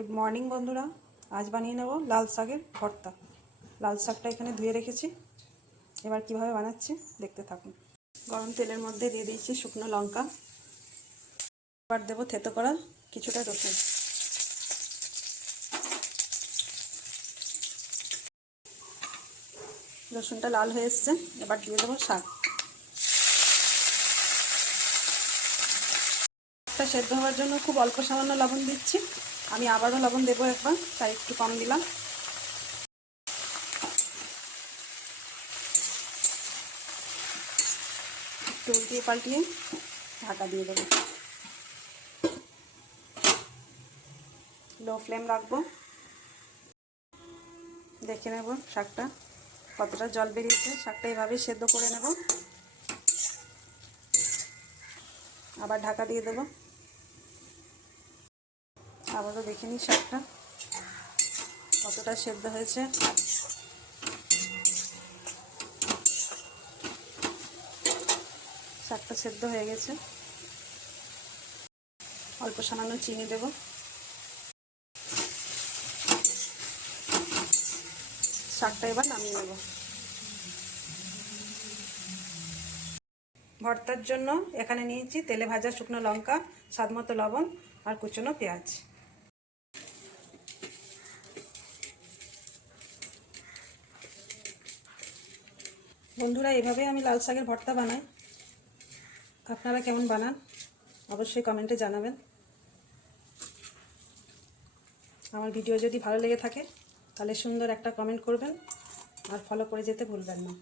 Good morning বন্ধুরা, আজ বানিয়ে নেব লাল শাকের ভর্তা। লাল শাকটা এখানে ধুয়ে রেখেছি। এবার কিভাবে বানাচ্ছি দেখতে থাকুন। গরম তেলের মধ্যে দিয়ে দিয়েছি শুকনো লঙ্কা। এবার দেবো থেতো করা কিছুটা রসুন। রসুনটা লাল হয়ে এসছে, এবার দিয়ে দেবো শাক। শাকটা সেদ্ধ হওয়ার জন্য খুব অল্প সামান্য লবণ দিচ্ছি। আমি আবারও লবণ দেবো একবার, তাই একটু কম দিলাম। একটু উল্টিয়ে পাল্টিয়ে ঢাকা দিয়ে দেবো। লো ফ্লেম রাখবো। দেখে নেব শাকটা কতটা জল বেরিয়েছে। শাকটা এভাবেই সেদ্ধ করে নেব। আবার ঢাকা দিয়ে দেবো। আবারও দেখে নিই শাকটা কতটা সেদ্ধ হয়েছে। শাকটা সেদ্ধ হয়ে গেছে। অল্প সামান্য চিনি দেব। শাকটা এবার নামিয়ে নেব। ভর্তার জন্য এখানে নিয়েছি তেলে ভাজা শুকনো লঙ্কা, স্বাদমতো লবণ আর কুচনো পেঁয়াজ। বন্ধুরা, এভাবে আমি লাল শাকের ভর্তা বানাই। আপনারা কেমন বানান অবশ্যই কমেন্টে জানাবেন। আমার ভিডিও যদি ভালো লেগে থাকে তাহলে সুন্দর একটা কমেন্ট করবেন আর ফলো করে যেতে ভুলবেন না।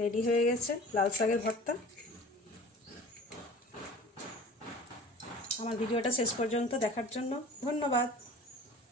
রেডি হয়ে গেছে লাল শাকের ভর্তা। আমার ভিডিওটা শেষ পর্যন্ত দেখার জন্য ধন্যবাদ।